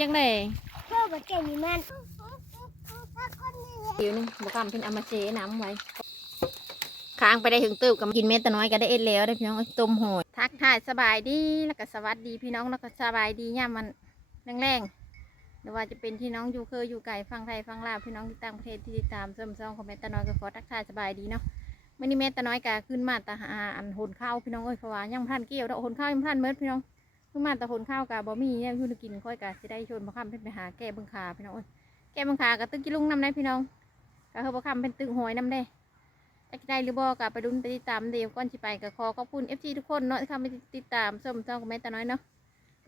จังเลยเพื่อบัดเก่งนี่มันเดี๋ยวนึงบุกคำเป็นอามาเจน้ำไว้ค้างไปได้ถึงตืบกับกินเม็ดตะน้อยก็ได้เอ็ดแล้วได้อพี่น้องเอ้ยต้มโหดทักทายสบายดีแล้วก็สวัสดีพี่น้องแล้วก็สบายดีย่ามมันแรงๆหรือว่าจะเป็นที่น้องอยู่เคยอยู่ไก่ฟังไทยฟังลาวพี่น้องที่ต่างประเทศที่ติดตามเสริมซองของเม็ดตะน้อยก็ขอทักทายสบายดีเนาะไม่นี่เม็ดตะน้อยก็ขึ้นมาแตาหาอันหนข้าวพี่น้องเอ้ยเพราะว่ายังบ่ทันเกี่ยวดอกหนข้าวยังบ่ทันเมิดพี่น้อง ขึ้นมาต่หนข้าวกับ่มีเนี่ยอยู่นกินค่อยกะสิได้ชวนบ่คำเพิ่นไปหาแก้บิ่งขาพี่น้องเอ้แก้บิ่งขากับตึกกิลุงนำได้พี่น้องก็คือบ่คำเป็นตึกหอยน้ำเด้จะได้หรือบ่ก็ไปดุนไปติดตามเดียวก่อนสิไปก็ขอขอบคุณ FC ทุกคนเนาะที่เข้ามาติดตามส้มจ้องกับแม่ตาน้อยเนาะ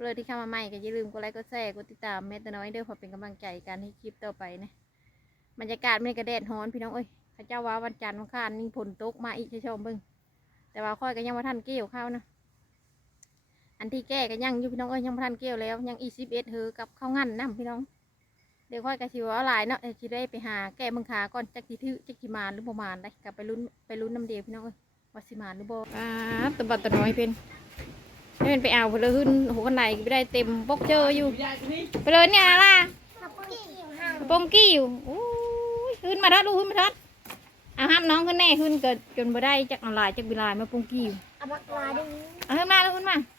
เลยที่เข้ามาใหม่ก็อย่าลืมกดไลค์กดแชร์กดติดตามแม่ตาน้อยเด้อเพื่อเป็นกำลังใจการให้คลิปต่อไปนะบรรยากาศไมันก็แดดร้อนพี่น้องเอ้ยพระเจ้าว่าวันจันทร์วันอังคารนี่ฝนตกมาอีกชมเบิ่งแต่ว่าค่อยก็ยังว่าท่านเกี่ยวข้าวนะ อันที่แก้ก็ยังอยู่พี่น้องเอ้ยยังบ่ทันเกี่ยวแล้วยังอีสิบเอ็ดเฮอกับข้าวงั้นน้ำพี่น้องเดี๋ยวค่อยกระชิวเอาหลายเนาะเดี๋ยวสิได้ไปหาแก้เมืองขาก่อนจักสิถือจักสิมานหรือบ่มานได้กลับไปลุ้นไปลุ้นน้ำเดียวพี่น้องเอ้ยว่าสิมานหรือบ่อ่าตะบัดตะน้อยเพิ่นให้เป็นไปเอาไปเลยขึ้นโหกันไหนไปได้เต็มบกเจออยู่ไปเลยเนี่ยล่ะกระปุกกิ่งห่างปงกี้อยู่โอ้ยขึ้นมาทัดลูกขึ้นมาทัดเอาห้ามน้องขึ้นแน่ขึ้นเกิดจนบ่ได้จักเอาหลายจักบิลายมาปงกี้อยู่เอาบักลาดึงเอาขึ้นมาแล้วขึ้นมาก็เลย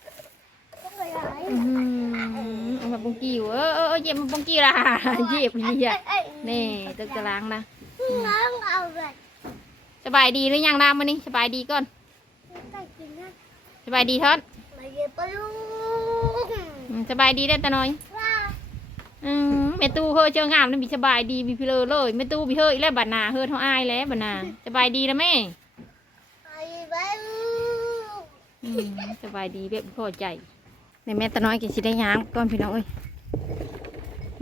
อื้อหือเอามาปงกี้เออเออเออเหย็บมาปงกี้ล่ะเหย็บนี่อะนี่ตึกตารางนะ น้องเอาแบบสบายดีหรือยังรามวันนี้สบายดีก่อนใกล้กินนะสบายดีทอดมาเย็บปลุงอืมสบายดีได้อตาน้อยว้าอืมแม่ตู้เฮ้อเจองามนี่มีสบายดีมีพี่เลอเลยแม่ตู้พี่เฮ้ยแล้วบัดนาเฮ้อเท่าอายแล้วบัดนาสบายดีแล้วแม่ไอ้ใบอืมสบายดีแบบพอใจ ในแม่ตาน้อยแกสิได้ย้างก่อนพี่น้องเอ้ย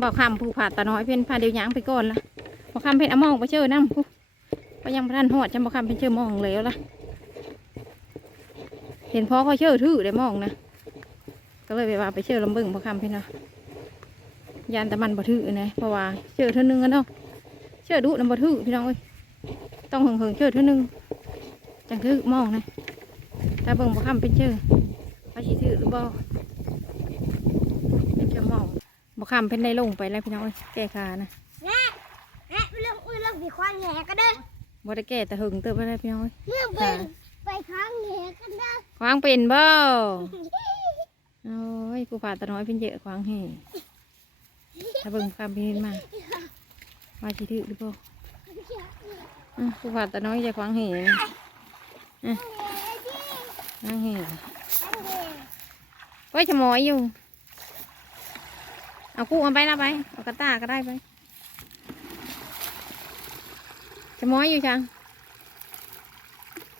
บอกคำผู้ผ่าตาน้อยเพิ่นพาเดียวย้างไปก่อนละบอกคำเพิ่นอมองไปเชื่อน้ำผู้ก็ยังพันหอดจำบอกคำเพิ่นเชื่อมองแล้วละเห็นพ่อเขาเชื่อถือได้มองนะก็เลยไปว่าไปเชื่อลำบิ่งบอกคำเพิ่นนะยานต่มันบ่ถือนะเพราะว่าเชื่อเท่านึงกันเนาะเชื่อดุนำบ่ถือพี่น้องเอ้ยต้องหึงหึงเชื่อเท่านึงจังถือมองนะถ้าเบิ่งบ่คำเป็นเชื่อว่าสิถือหรือบ่เป็นเชื่อมอง บ่คำเป็นได้ลงไปแล้วพี่น้องเอ้ยแก้ขานะแม่แม่เรื่องอุ้ยเรื่องผีควางแหกันเด้อบ่ได้แก้แต่หึงเติบไปแล้วพี่น้องเอ้ยเรื่องเป็นไปควางแหกันเด้อควางเป็นบ่โอ้ยผู้ผ่าตาน้อยเป็นเยอะควางแห่ถ้าเบิ่งคำเป็นมาว่าสิถือหรือบ่อะผู้ผ่าตาน้อยจะควางเหงอะควางเหงไว้ชะมอยอยู่ เอาคู่เอาไปนะไป เอากระตาก็ได้ไปชะม้อยอยู่จัง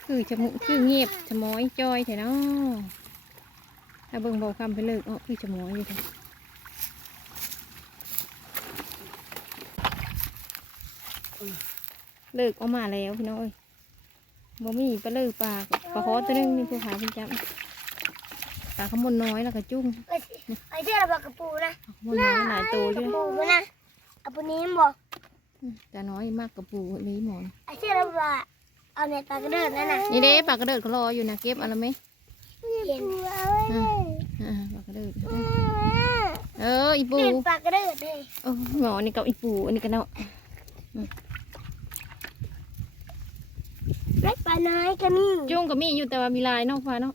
คือชะมุคือเงียบชะม้อยจอยเถอะเนาะถ้าเบิ่งบอกคำไปเลิกเอ๋อคือชะม้อยอยู่เถอะเลิกเอามาแล้วพี่น้อยบ่มีปลาเลิกปลาปลาคอตัวนึงนี่ผู้ขาเป็นจำปลาขมนน้อยแล้วก็จุ้ง ไอ้เจ้าเราบอกกระปูนะปลาขมนน้อยหลายตัวอกระยู่ปูมันนะเอาปูนี้บอกแต่น้อยมากกับปูนี้หมอนไอ้เจ้าเราบอกเอาในปลากระเดิดนั่นน่ะนี่เด้ปลากระเดิดเขารออยู่นะเก็บเอะไรไหมเย็นอ่าปลากระเดิดเอออีปูเย็นปลากระเดิดเลยเออหมอนี่กับอีปูอันนี้กันเนาะเล็กปลาน้อยก็มีจุ้งก็มีอยู่แต่ว่ามีลายเนอกฟ้าเนาะ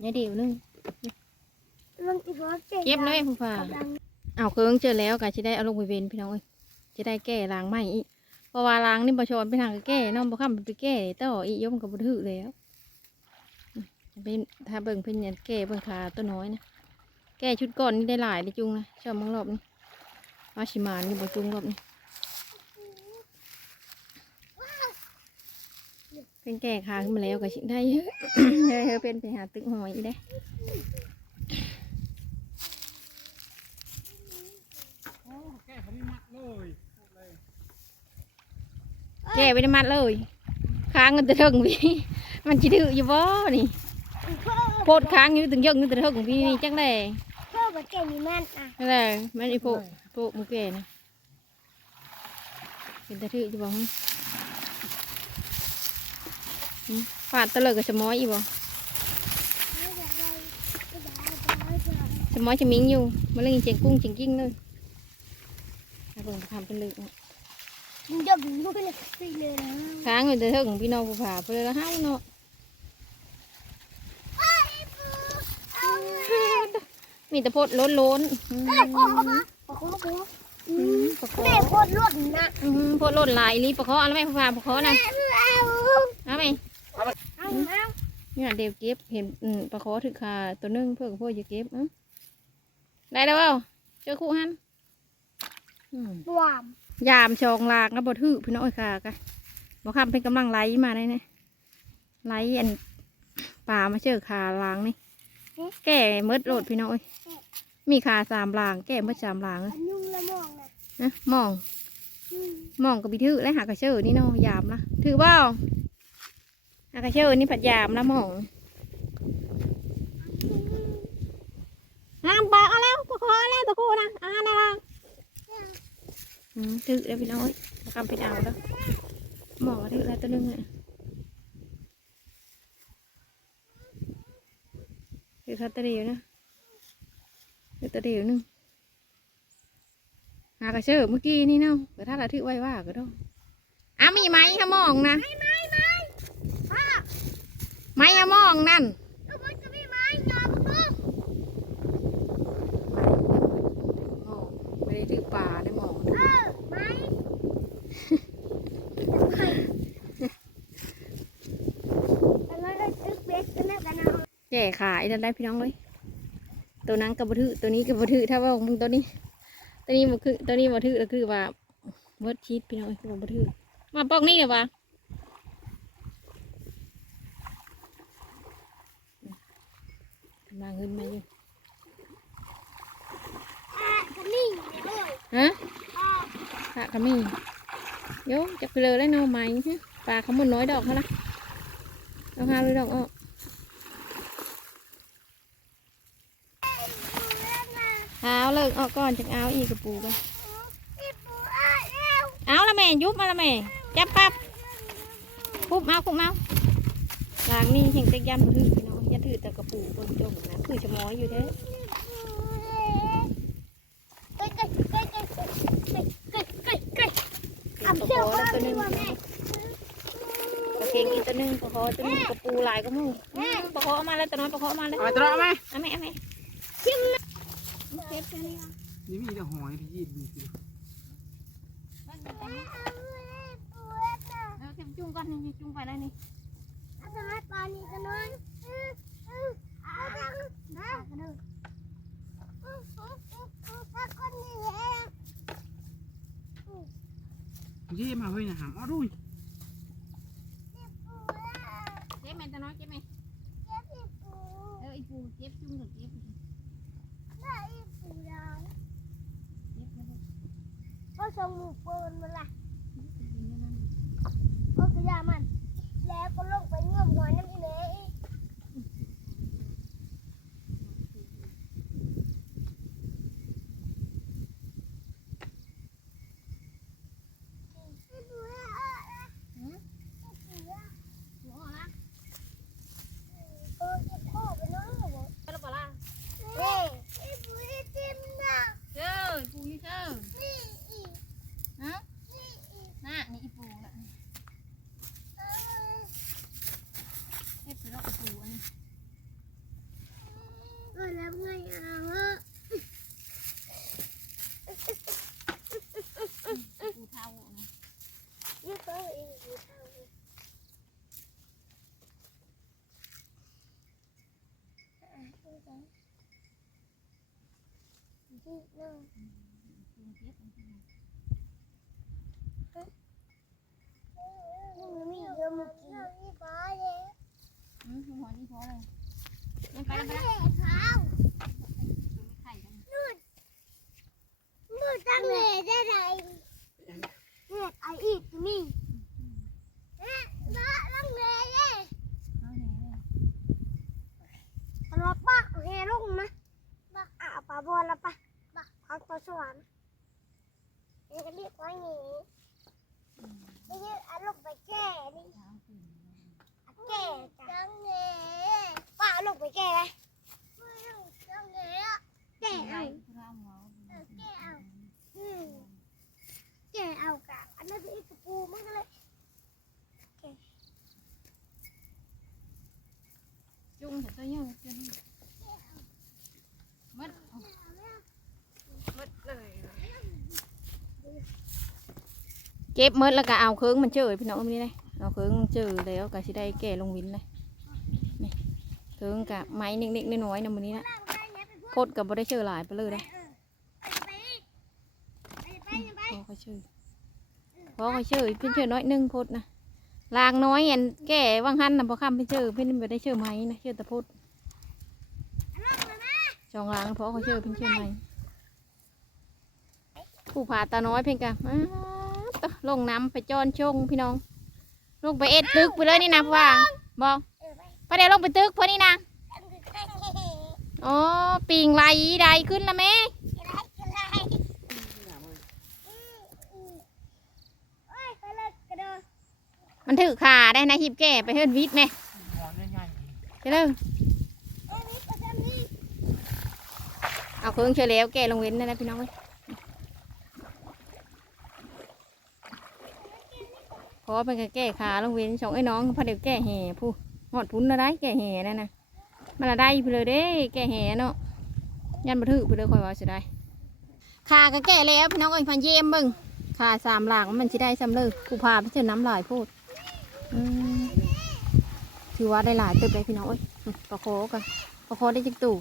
เนี่ยเดี๋ยวนึงมันอีกว่า เก็บเลยผู้ฟ้าเอาเครื่องเจอแล้วก็จะได้เอาลงไปเวนพี่น้องเอ้ยจะได้แก้ล้างใหม่อีกเพราะว่าล้างนี่บชอนไปทางก็แก้เน้องบ่ค้ำไปแก้ต่ออีกยกมันก็บ่ถือแล้วอืมเป็นถ้าเบิ่งเพิ่นเนี่ยแก้เบิ่งขาตัวน้อยนะแก้ชุดก่อนนี่ได้หลายได้จุงนะชอบมังรอบนี้มาชิมานนี่บ่จุงรอบนี้เป็นแก้ขาขึ้นมาแล้วก็ชิได้เยอะเฮ้ยเป็นไปหาตึกหอยอีกได้ แก้ไปได้มัดเลยค้างเงินแตะเทิงพี่มันจิถืออยู่บ่นี่โพดค้างอยู่ถึงเยอะเงินแตะเทิงของพี่นี่จังไดเพื่อบัดเก่งนี่มันอะนั่นแหละมันไอีโพกโพกมือแก่นะเป็นตะถืออยู่บ่ฮะอืมฟาดตะเลิกกับสมอยอีบ่จะมอยจะมิงอยู่มาเล่นเจียงกุ้งเจียงกิ้งเลย เอาเบิ่งทำเป็นลึกนะมึงจะบินด้วยเลยไปเลยค้างอยู่แต่เถิงพี่น้องผู้ผาเพื่อละห้าเนาะมีแต่โพดล้นล้นปะโคอืมปะคอแม่โคตรรวดนะพดล้นลายอีหลีปะคอเอาแล้วแม่ผู้ผาปะคอนะเอาไหมเอาเอานี่เดี๋ยวเก็บเห็นอืมปลาคอถือขาตัวหนึ่งเพื่อกับพ่อจะเก็บอะได้แล้วเปล่าเจอคู่หัน อืมรวมยามชองลากนะบดถือพี่น้อยค่ะกะบอกคำเป็นกำลังไหลมาได้เนี่ยไหลอันป่ามาเจอขาลางนี่แก่เมดโหลดพี่น้อยมีขาสามลาง แก่เมดสามลางเลยอันยุ่งละมองนะนะมองอืมมองกับบิถือและหากระเชอนี่เนาะยามละถือเปล่าหากระเชอนี่ผัดยามละมองอะปลาเอาแล้วปลาคอเอาแล้วตะคูนะอ่านี่ละอืม ถือแล้วพี่น้อยมาคำเป็นเอาแล้วหมอถือแล้วตัวหนึงอะถือทัตเตอรีอยู่นะถือตัวเดียวหนึงหากระเชื่อเมื่อกี้นี่เนาะแต่ถ้าเราถือไว้ว่าก็ได้อะมีไหมฮะมองนะไม่ไม่ไม่พ่อไหมฮะมองนั่นก็มันจะมีไม้ยอมพ่อมองไม่ได้ถือปลาได้มอง เออไม้อันนั้นก็ตึกเบ็ดกันนะกันนะ แก่ขายนั่นได้พี่น้องเลยตัวนั้นกับบถือตัวนี้กับบถือถ้าว่ามึงตัวนี้ ตัวนี้มันคือตัวนี้บถือแล้วคือว่าเมิดชีสพี่น้องเอ้ยคือว่าบถือมาปอกนี่เดี๋ยววะกำลังเงินมาอยู่อะคันนี้เลยฮะอะปลาขมิ้นโยจะไปเลยได้เนาะไหมฮะปลาขมิ้นน้อยดอกเขาละเอาหาเลยดอกออก เอาเลิกออกก่อนจะเอาอีกกระปูกันเอาละแม่ยุบมาละแม่จับปั๊บคุบเอาคุบเอาลางนี่เห็นเต่ยันถือพี่น้องยันถือแต่กระปูบนจมนะคือจะมอยอยู่เด้ตัวนึงกระเกงอีกตัวนึงปลาคอตัวนึงกระปูหลายก็มึงปลาคอมาแล้วตัวน้อยปลาคอมาแล้วเอาตัวน้อยไหม นี่มีแต่หอยพี่ยีดดีสิ นินึงมีเยอมากนี่พอเลยอืมหัวนี่พอเลยยังไปไปข้าวนู่นนู่นตั้งเลยได้ไรเนี่ยไออีกมีเนี่ยตั้งเลยได้ตลอดปากโอเคลงนะปาอะปลาบอลละปะ ปักกปลาสวรรค์เอ็งก็เรียกว่าอย่างนี้ไม่ใช่อาลูกไปแก่นี่แก่จังเลยป้าอาลูกไปแก่ไหมไม่ต้องจังเลยอะเอาเออแก่เอาแก่เอากะอันนั้นเป็นอีกปูมันก็เลยจุ้งแต่ตัวยังเกินมัด มดเลยเก็บมดแล้วก็เอาเครื่องมันเจอพี่น้องนี่เลยเอาเครื่องเจอแล้วก็สิได้แก่ลงวินเลยนี่เครื่องกับไม้นิดๆน้อยๆนะมันนี้นะโคตรกับบ่ได้เชื่อหลายไปเลยได้ไปไปไปพอเขาชื่อพอเขาชื่อเพิ่นเชื่อน้อยหนึงโพดนะลางน้อยอันแก่ว่างหันนะพอคำเพิ่นเชื่อเพิ่นบ่ได้เชื่อไหมนะเชื่อแตะพุดจองลางเพราะเขาเชื่อเพิ่นเชื่อไหม ผู้ผาตาน้อยเพิ่นกะอ้าวตะลงน้ำไปจอนชงพี่น้อง ลงไปเอ็ดตึกไปเลยนี่นะว่าบอกไปเดี๋ยวลงไปตึกพอนี่นะกันอ๋อปิงไหลใดขึ้นละแม่ไรกันไรโอ้ยไปเลยกระโดดมันถือขาได้นะหิบแก่ไปเฮิรนวิทย์ไหมหอนง่ายไปเลยเอ้ยนี่ก็ทำนี่เอาเครื่องเชื่อแล้วแก่ลงเว้นนะนะพี่น้องเว้ย พอเป็นก็แก้ขาลงเว้นสองไอ้น้องพอเดี๋ยวแก้แห่ผู้หอดพุ้นนะได้แก้แห่นั่นนะมันละได้ไปเลยเด้แก้แห่เนาะยันบัถือไปเลยคอยว่าจะได้ขาก็แก้แล้วพี่น้องเอ้ยพันเยี่ยมมึงขาสามหลังมันจะได้ซ้ำเลยกูพาไปเจอน้ำลายพูดถือว่าได้หลายตึกเลยพี่น้องเอ้ยอืมปลาโคกันปลาโคได้จิกตู่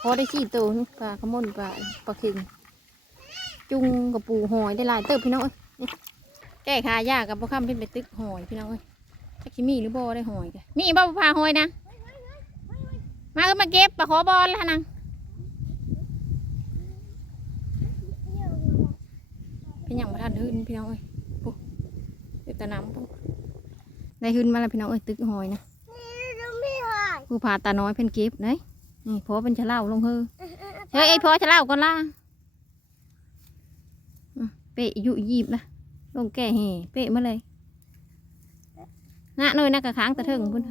พอได้สี่ตัวนี่ปลาขมุนปลาปลาค็งจุงกับปูหอยได้หลายเติบพี่น้องเอ้ย ก้ขายากกับพวกข้ามเป็นไปตึกหอยพี่น้องเอ้ยจักสิมีหรือบ่ได้หอยกันมีบ่พาหอยนะ มาเอ้ยมาเก็บปลาขอบอลแล้วนางเป็นอย่างประทานหืนพี่น้องเอ้ยปุ๊เด็กตะน้ำปุ๊ได้หืนมาแล้วพี่น้องเอ้ยตึกหอยนะผู้พาตาน้อยเพิ่นเก็บเด้ยนี่พอเป็นจะเล่าลงเฮอเฮ้ยไอพอจะเล่าก่อนล่ะเปะยู่ยีบนะ ลงแก่แห่เปะมาเลยนะหน่อยนะกระค้างตะเทิงพุ่น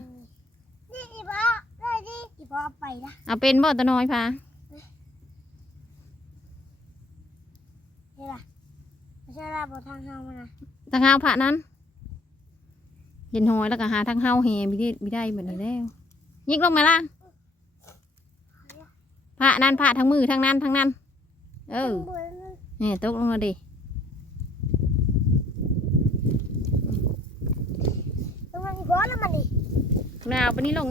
นี่อีบอได้ดิอีบอไปละเอาเป็นบ่ตะน้อยพานี่ล่ะไม่ใช่ลาบทางเฮามานะทางเฮาพระนั้นเห็นหอยแล้วก็หาทางเฮาแห่ไม่ได้ไม่ได้แบบนี้แล้วยิกลงมาล่ะพระนั้นพระทางมือทางนั้นทางนั้น เออเนั่นนี่ตกลงมาดิ ตรงนั้นอีบอแล้วมันนี่ นาวปนี่ลง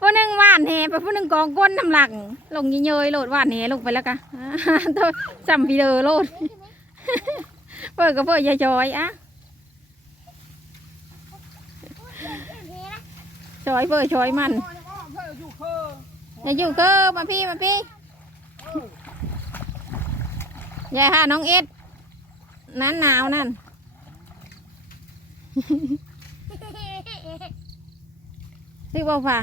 ผู้หนึ่งหวานแหไปผู้หนึ่งกองก้นน้ำหลังลงยี่เยยโลดหวานแหลงไปแล้วกะตัวจำพีเดอโลดเปิดก็เปิดยายจอยอะจอยเปิดจอยมันอยู่คออย่าอยู่เกอมาพี่มาพี่ยายค่ะน้องเอ็ดนั้นหนาวนั่น ที่บอกฟัง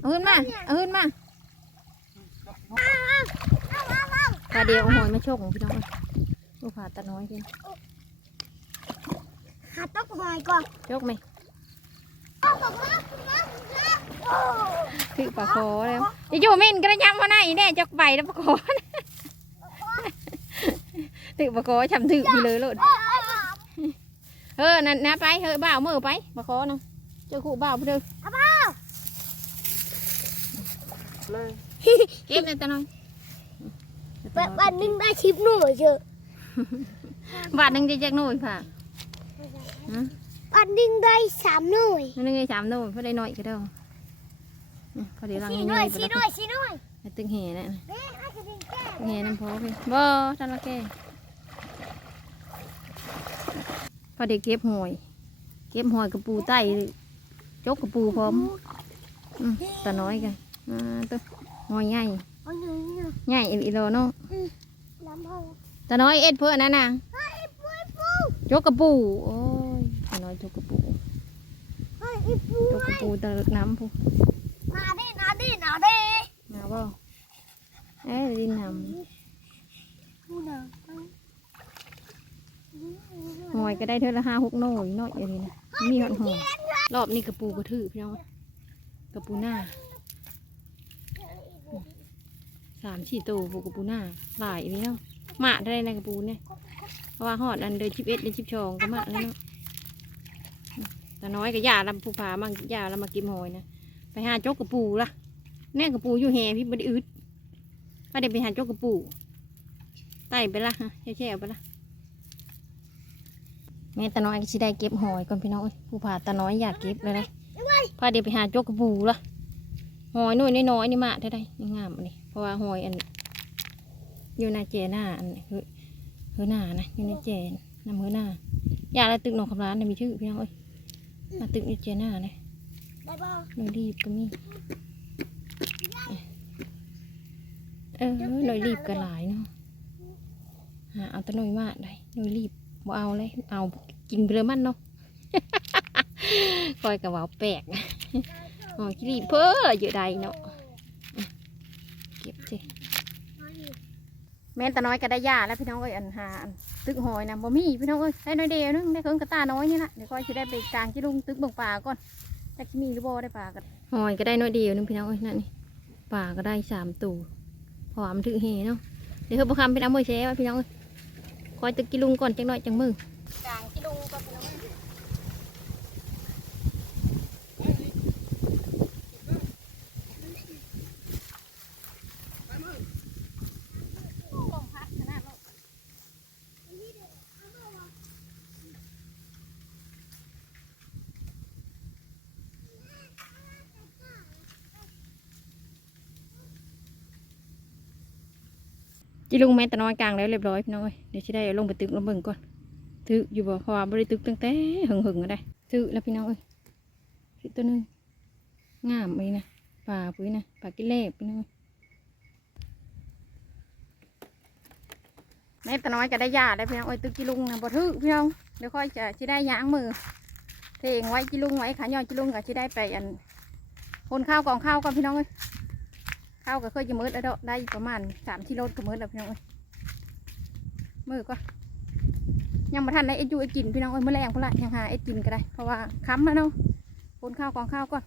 เอาขึ้นมา เอาขึ้นมาตาเดียวเอาหอยมาโชกของพี่น้องเลยลูกผาตาน้อยพี่หาต๊อกหอยก่อนโชกไหมต๊อกตกแล้วแล้วแล้วโอ้ถือปลาคอแล้วอย่าอยู่มินกระยำมาไหนแน่จกใบแล้วปลาคอถือปลาคอชำถือพี่เลยโลด เออนั่นนะไปเฮ้ยบ่าวมือไปปลาคอนะเจ้าคู่บ่าวไปเด้อเลยเก็บเลยตาน้อยแบบวันหนึงได้ชิปหน่อยเชอะบาทหนึ่งจะแจกหน่อยค่ะฮะวันหนึงได้สามหน่วยหนึ่งไงสามหน่อยพอได้หน่อยก็ได้อะพอดีรังสี่เงี้หน่วยยไปสี่แล้วหน่วยสี่หน่วยไอ้ตึงแห่น่ะแม่อาจจะเป็นแก้ตึงแห่น้ำพอพี่บ่ทันละแก พอดีเก็บหอย เก็บหอยกระปูไต้จกกระปูพร้อมอืมตาน้อยกันอ่าตัวหอยใหญ่เอาหนึ่งหนึ่งใหญ่อีโลเนาะลำพองตาน้อยเอ็ดเพื่อนนั่นน่ะเฮ้ยปุ้ยปูจกกระปูโอ้ยตาน้อยจกกระปูเฮ้ยอีปูจกกระปูตะน้ำพูนาดินาดินาดิมาบ่เอ้ยดินน้ปูนาำ หอยก็ได้เท่าละห้าหกโน่อยน้อยอย่างนี้นะมีหอดหอยรอบนี้กระปูกระถือพี่น้องกับปูหน้าสามสี่ตัวปูกับปูหน้าหลายนี่เนาะมาได้ในกระปูเนี่ยเพราะว่าหอดอันเดินชิบเอ็ดเดินชิบชองก็หมาแล้วเนาะแต่น้อยกับยาลำผู้ผามังยาลำมากิมหอยนะไปหาโจกกระปูละแน่กระปูอยู่แห่พี่บไดอึดไปเดี๋ยวไปหาโจกกระปูไต่ไปละฮะแช่ๆไปละ แม่ตาน้อยก็สิได้เก็บหอยก่อนพี่น้องเอ้ยผู้ผ่าตาน้อยอยากเก็บเลยนะพาเดี๋ยวไปหาโจกกระปูละหอยหน่วยน้อยนี่มาได้ได้นี่งามอันนี้เพราะว่าหอยอันอยู่ในเจหน้าอันนี้เฮ้ยเฮ้ยหน้านะอยู่ในเจนนำเฮ้ยหน้าอยาละตึกหนองคำร้านเนี่ยมีชื่อพี่น้องเอ้ยมาตึกอยู่เจหน้าเลยหน่วยรีบก็มีเออหน่วยรีบก็หลายเนาะหาเอาต่หน่วยมาได้หน่วยรีบ บ่เอาเลย เอากินไปเลมันเนาะคอยกับว่าแปลกอ๋อขี้รีบเพ้ออยู่ใดเนาะเก็บสิแม่ตาน้อยก็ได้ยาแล้วพี่น้องเอ้ยอันหาตึกหอยนะบ่มีพี่น้องเอ้ยได้น้อยเดียวนึงได้เครื่องกระตาน้อยนี่ละเดี๋ยวคอยสิได้ไปกลางที่ลุงตึกบิ่งป่าก่อนแต่ที่มีหรือบ่ได้ป่ากันหอยก็ได้น้อยเดียวนึงพี่น้องเอ้ยนั่นนี่ป่าก็ได้สามตัวพอมถึงเฮเนาะเดี๋ยวเฮาบ่คำเป็นเอามือแช่ไว้พี่น้องเอ้ย คอยตึกกิลุงก่อนจังหน่อยจังมือกลางกิลุงก่อนพี่น้อง ลมพัดขนาดโลก จิลุงแม่ตะน้อยกลางแล้วเรียบร้อยพี่น้องเอ้เดี๋ยวจะได้ลงไปตึกลงเบิ่งก่อนตึกอยู่บ่เพราะว่าบริตึกตั้งแต่หึงหึงก็ได้ตึกแล้วพี่น้องเอ้ยตึกตัวนึงงามเลยนะป่าปุ้ยนะป่ากิเลสพี่น้องเอ้แม่ตาน้อยจะได้ยาได้พี่น้องเอ้ยตึกกิลุงนะบ่ทึกพี่น้องเดี๋ยวค่อยจะจะได้ยางมือเทงไว้กิลุงไว้ขาย่อนกิลุงก็จะได้ไปอันคนข้าวกองข้าวก่อนพี่น้องเอ้ย ข้าวก็เคยจะมืดแล้วดได้ประมาณสามกิโลก็มืดแล้วพี่น้องเอ้ยมือก็ยังมาทันได้เอ็ดยูเอ็ดกินพี่น้องเอ้ยมื่อแรงพุ่นละยังหาเอ็ดกินก็ได้เพราะว่าค้ำแล้วเนาะคนข้าวกองข้าวก่อน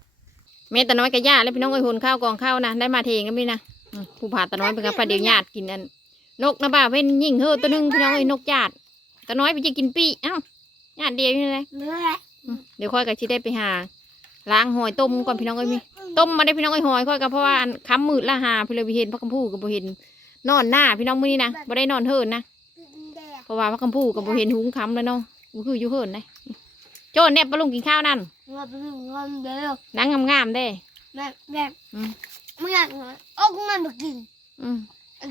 แม่ตาน้อยกับย่าแล้วพี่น้องเอ้ยคนข้าวกองข้าวนะได้มาเทงกันพี่นะผู้ผ่าตาน้อยเป็นกับประเดียวญาติกินอันนกนะบ่าเป็นยิ่งเฮอตัวหนึงพี่น้องไอ้ยนกจาดตัวน้อยไปจะกินปีเอ้าญาติเดียวนี่เลยเมื่อไรเดี๋ยวค่อยกับชิได้ไปหา ล้างหอยต้มก่อนพี่น้องเอ้ยมีต้มมาได้พี่น้องไอ้ยหอยค่อยกับเพราะว่าอันค้ำมืดละหาพี่เลยไปเห็นพักกำพูกับบ่เห็นนอนหน้าพี่น้องมื้อนี้นะบ่ได้นอนเฮินนะแดดเพราะว่าพักกำพูกับบ่เห็นหุงค้ำแล้วเนาะบ่คืออยู่เฮินนะโจนเนี่ยปลาลุงกินข้าวนั่นเงินเป็นเงินเดียวนังงามๆเด้แบบแบบอืมเมื่อโอ้กูมันมากินอืม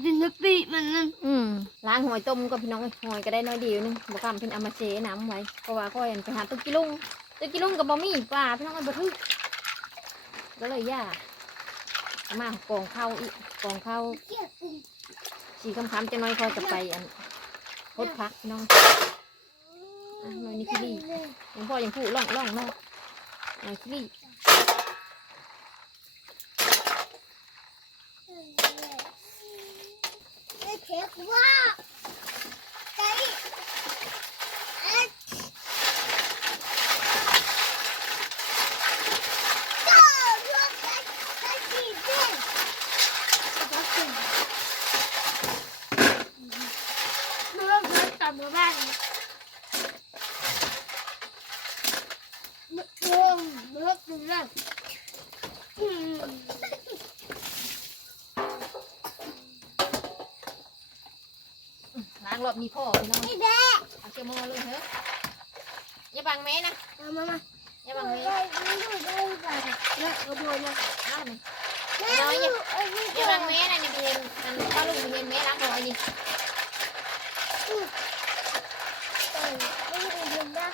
กินน้ำปีมันนั่นอืมล้างหอยต้มกับพี่น้องเอ้ยหอยก็ได้น้อยเดียวนึงบ่คำเพิ่นเอามาเชน้ำไว้เพราะว่าค่อยอันไปหาตึกกิลุง ตึกกิลุงกับบ่มีปลาพี่น้องเอ้ยบ่ทึกก็เลยยากเอามากองข้าวอีกกองข้าวเกี่ยวกินสีคำจะน้อยคอยกับไปอันพดพักพี่น้องน่อยนี่คือดียังพ่อยังพูดล่องล่องนาะหน่อยคือดีไอ้เทปว่าใจเอ๊ะเจ้าเพื่อนใจใจดีด้วยจะกินเมื่อ เพื่อนกลับมาบ้านเมื่อเมื่อเมื่อเมื่ออืมล้างรอบมีพ่อพี่น้องนี่แดะเอาเชือกมอเลยเถอะอย่าบังแม่นะมามามาอย่าบังแม่ได้ได้ได้เนี่ยเอาโดนมาอ้าวแม่แม่อยู่ไอ้นี่อย่าบังแม่นะนี่ไปเห็นอันป้าลุงไปเห็นแม่ล้างหอยนี่ ไม่ได้ยินนะ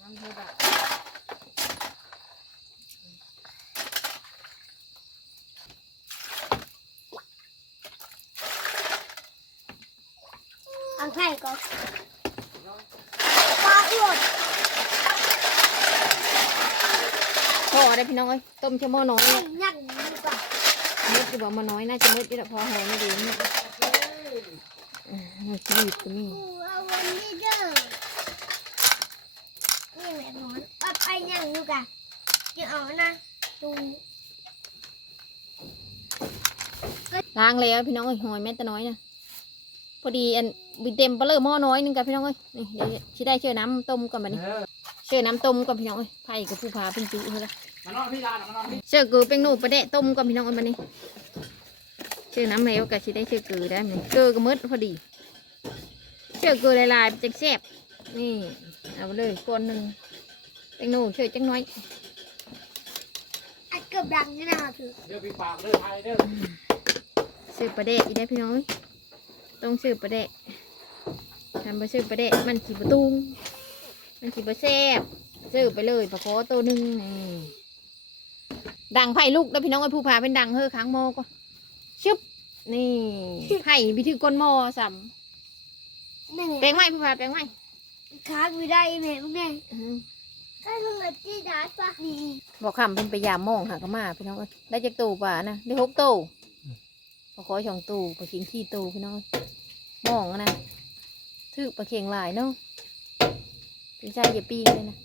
น้ำเธอแบบ เอาไข่ก่อนปลาอ้วนพ่อได้พี่น้องเอ้ยต้มเชือกมือน้อยเนี่ยยักษ์ดีกว่ามืดจะบอกมาน้อยน่าจะมืดที่ละพอหอยไม่ดีเนี่ยอืมมันรีบก็มีเอาวันนี้เด้อกะกินเอานะดูล้างแล้วพี่น้องเอ้ยหอยแม่ตะน้อยนะพ อดีอันบิเต็มเปลเลอหม้อน้อยหนึงกับพี่น้องเอ้ยนี่เดี๋ยวชิได้เชื่อน้ำต้มก่อนบัดนี้เออเชื่อน้ำต้มก่อนพี่น้องเอ้ยไผ่กับผู้พาเป็นจุเฮ้ยละมานอนพี่ลานมานอนพี่เชื่อกือเป็นหนูประเดะต้มก่อนพี่น้องเอ้ยบัดนี้ เชื่อน้ำแล้วกับชิได้เชื่อกือได้ไหมเกลือก็มืดพอดี เชื่อกือลายๆเป็นแซ่บนี่เอาไปเลยก้อนหนึ่งเป็นหนูเชื่อจังน้อยไอ้เกือบดังนี่นะคือเดี๋ยวพี่ปากเด้อไทยเด้อซื้อประเดะอีได้พี่น้องเอ้ย ต้องซื้อประเดะทำไปซื้อประเดะมันขีบตุงมันขีบแซ่บซื้อไปเลยปลาโคตัวหนึ่งนี่ดังไผ่ลูกแล้วพี่น้องไอ้ผู้พาเป็นดังเฮ้อค้างโมก็ชึบนี่ไผ่พิธีกลโมสัมแม่แปลงไม้ผู้พาแปลงไม้ค้างไม่ได้แม่แม่อืมก็มึงที่ได้ปะนี่บอกคำเป็นไปยามโมองหากนมาพี่น้องเอ้ยได้จากตู้ป่านะได้หกตู้ ปลาโคสองตูปลาเข็งขี้ตูพี่น้องมองอะนะถือปลาเข็งหลายเนาะเป็นชายอย่าปีงเลยนะ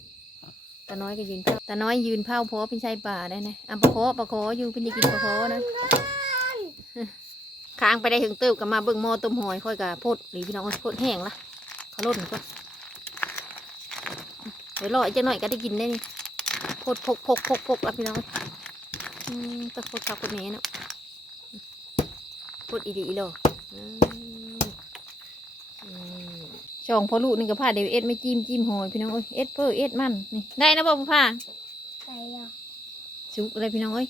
ตาน้อยก็ยืนเผาตาน้อยยืนเผาเพราะเป็นชายป่าได้นะอะปะโคปะโคออยู่เป็นจะกินปะโคนะค้างไปได้ถึงเติบกับมาเบิ่งหม้อต้มหอยค่อยกับพดหรือพี่น้องพดแห้งละเขาล่นก็เดี๋ยวรออีกจักหน่อยก็ได้กินได้นี่พดพกพกพกพกแล้วพี่น้องอืมตะพดข้าวพดนี้เนาะ พดอีดีอีโลอืมอืมช่องพอลูกนี่ก็พาเดวเอ็ดไม่จิ้มจิ้มหอยพี่น้องเอ้ยเอ็ดเพื่อเอ็ดมันนี่ได้นะบ่พ่อพาใส่อะชุกอะไรพี่น้องเอ้ย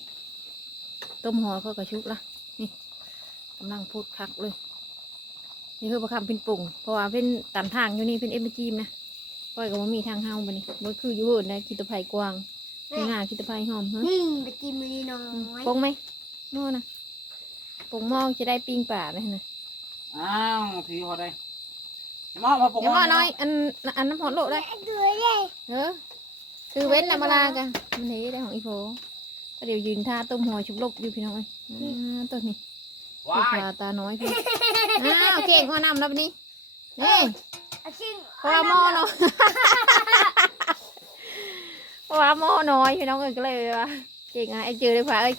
ต้มหอยเขาก็ชุกละนี่กำลังพูดคักเลย นี่คือประคำเป็นปุ่งเพราะว่าเป็นตามทางอยู่นี่เป็นเอ็ดไม่จิ้มนะก้อยก็บ่มีทางเฮาบัดนี้บ่คืออยู่เหินนะคิดตะไคร่กวางนี่งาคิดตะไคร่หอมฮะนี่ไปกินมือน้อยปงไหมนอนะ ปงหมองจะได้ปิ้งป่าไหมนะอ้าวทีพอได้อย่ามามาปกเดี๋ยวหม้อน้อยอันอันน้ำหอมโลดได้ไอ้ตัวใหญ่เออคือเว้นน่ะมาลากันมันนี้ได้ของอีโฟก็เดี๋ยวยืนท่าต้มหอยชุบลกอยู่พี่น้องเอ้ยอ่าตัวนี้ว้าตายตาน้อยพี่อ้าวเก่งหัวนำแล้ววันนี้นี่อาชิงเพราะว่าหม้อน้อยเพราะว่าหม้อน้อยพี่น้องเอ้ยก็เลยว่าเก่งอะไอ้จืดเลยผ่าเอ้ย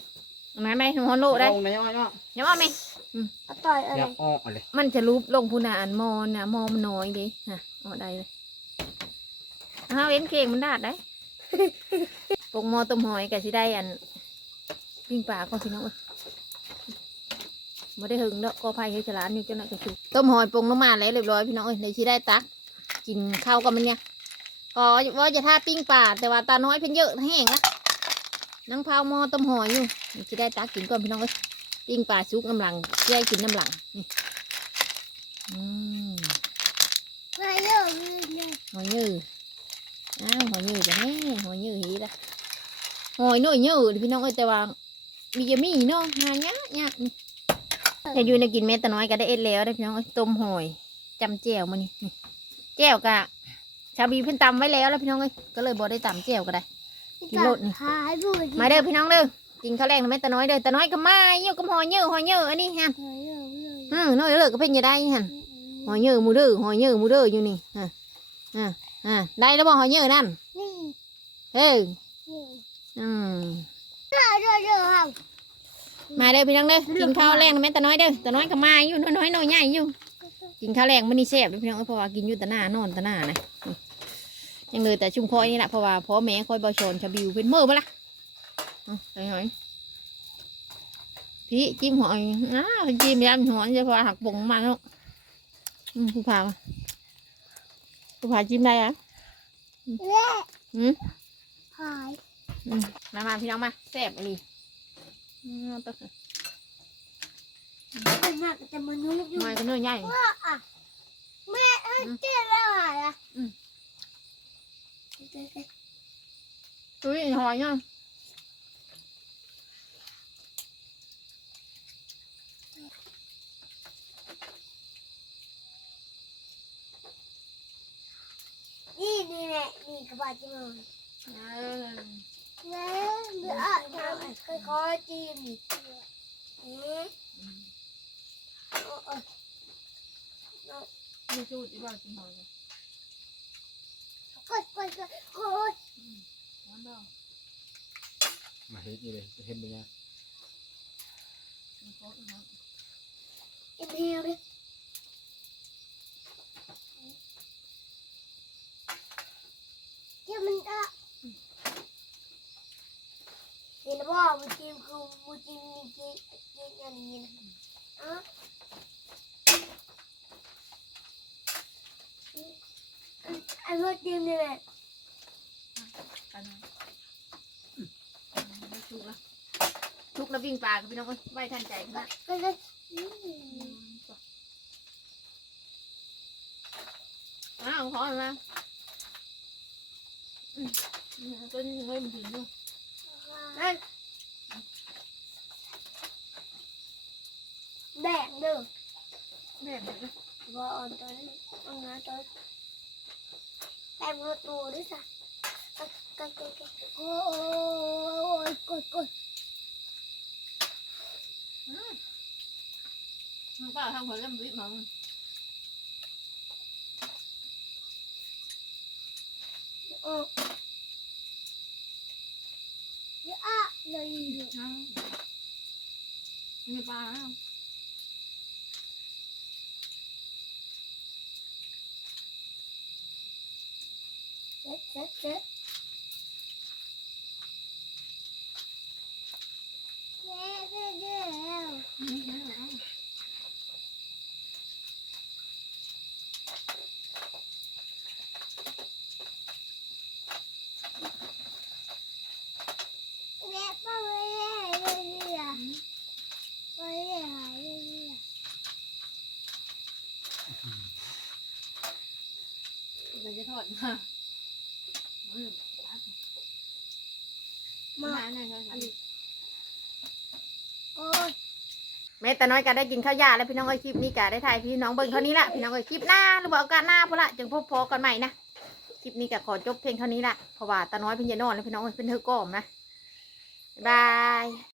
มาไหมหอนโลได้ลงไหนยังไงเนาะเดี๋ยวมาไหมเอาต่อยอะอไรยากออกเลยมันจะรูปลงพูนาอันหมอนะหมอมันน้อยดิฮะเอาได้เลยอ้าวเอ็นเก่งมันดาดได้ปกหมอต้มหอยก็สิได้อันปิ้งปลาก็พี่น้องเอ้ยไม่ได้หึงเนาะก็ไผ่ให้ฉลานอยู่จังนั้นก็คือต้มหอยปรุงลงมาแล้วเรียบร้อยพี่น้องเอ้ยเดี๋ยวสิได้ตัก กินข้าวกับมันเนี่ยก็ว่าจะท่าปิ้งปลาแต่ว่าตาน้อยเพิ่นเยอะแห้งละ นังพาวมอต้มหอยอยู่เดี๋ยวสิได้ตักกินก่อนพี่น้องเอ้ยปิ้งปลาซุกน้ำหลังสิได้กินน้ำหลังนี่อืมไม่เยอะเลยหอยยืดอ้าวหอยยืดจะแน่หอยยืดหีละหอยน้อยยืดพี่น้องเอ้ยแต่ว่ามีจะมีเนาะหายะยะนี่จะอยู่ในกินเม็ดแต่น้อยก็ได้เอ็ดแล้วได้พี่น้องเอ้ยต้มหอยจำแจ่วมานี่นี่แจ่วกะชาวบีเพิ่นตำไว้แล้วแล้วพี่น้องเอ้ยก็เลยบ่ได้ตำแจ่วก็ได้ กินโลดนี่หายบูดมาเด้อพี่น้องเด้อกินข้าวแรงนะแม่ตาน้อยเด้อตาน้อยก็มาเยี่ยวกับหอยยืดหอยยืดอันนี้ฮะอืมน้อยเลิกก็เพิ่นจะได้ฮะหอยยืดมูเด้อหอยยืดมูเด้ออยู่นี่ฮะอ่าอ่าได้แล้วบ่หอยยืดนั่นนี่เอ้ยนี่อืมเยอะเยอะเยอะครับมาเด้อพี่น้องเด้อกินข้าวแรงนะแม่ตาน้อยเด้อตาน้อยก็มาอยู่น้อยๆน้อยใหญ่อยู่กินข้าวแรงมันนี่แซ่บเด้อพี่น้องเอ้ยเพราะว่ากินอยู่แต่หน้านอนแต่หน้านะอืม ยังเลยแต่ชุ่มคอยนี่แหละเพราะว่าพ่อแม่คอยบอชอนชาบิวเป็นเมื่อบ่ล่ะเอาใส่หอยพี่จิ้มหอยอ้าวจิ้มยำหอยจะพอหักบงมาแล้วอืมผู้พามาผู้พาจิ้มได้อะเละอืมหายอืมมามาพี่น้องมาแซ่บอันนี้อืมตัวเป็นมากแต่มันนุ่มอยู่หอยก็เนื้อใหญ่ว่าอะแม่เอ้ยเจ๊แล้วหายอะอืมเจ๊ เจ๊อุ้ยหอยเนาะนี่นี่แหละนี่กระบาดจิ้มเลยเออแม่เดี๋ ยวอะทำค่อยๆจิ้มนี่เอ๊ะโอ้โอ้มีสูตรอีกว่ากินหอยกันกดกดกดกดมันเนาะเห็นอยู่เลยเห็นเป็นยังเอ็มเฮียเลยเจ้ามันก็เห็นว่าบูจิมคือบูจิมนี่กินกินอย่างนี้นะอะ ไอ้บูจิมนี่แหละชุกแล้วชุกแล้ววิ่งปลากับพี่น้องเอ้ยไว้ทันใจนะก็จะอืมอ้าวขอมาอืมจนเฮ้ยมันถึงอยู่นั่นแดงเด้อแม่บอกเลยว่าอ่อนตัวนี้เอางาตัวแต่งประตูด้วยจ้ะก็ก็ก็ก็โอ้ยกดกดมันก็ทำผ ลเล่มวิมังโอ้เยอะอะเลยมีปลาแเซ็ตเซ็ตเซ็ตเย้เย้เย้เย้ป้าเย้เย้เย้ป้าเย้เย้เย้มันจะทอดมาเนี่ยอันนี้ โอ้ย แต่น้อยก็ได้กินข้าวยาแล้วพี่น้องเอ้ยคลิปนี้ก็ได้ถ่ายพี่น้องเบิ่งเท่านี้ละพี่น้องเอ้ยคลิปหน้าหรือว่าโอกาสหน้าพุ่นละจึงพบพอกันใหม่นะคลิปนี้ก็ขอจบเพียงเท่านี้ละเพราะว่าตาน้อยเพิ่นจะนอนแล้วพี่น้องเอ้ยเพิ่นเธอก้อมนะบาย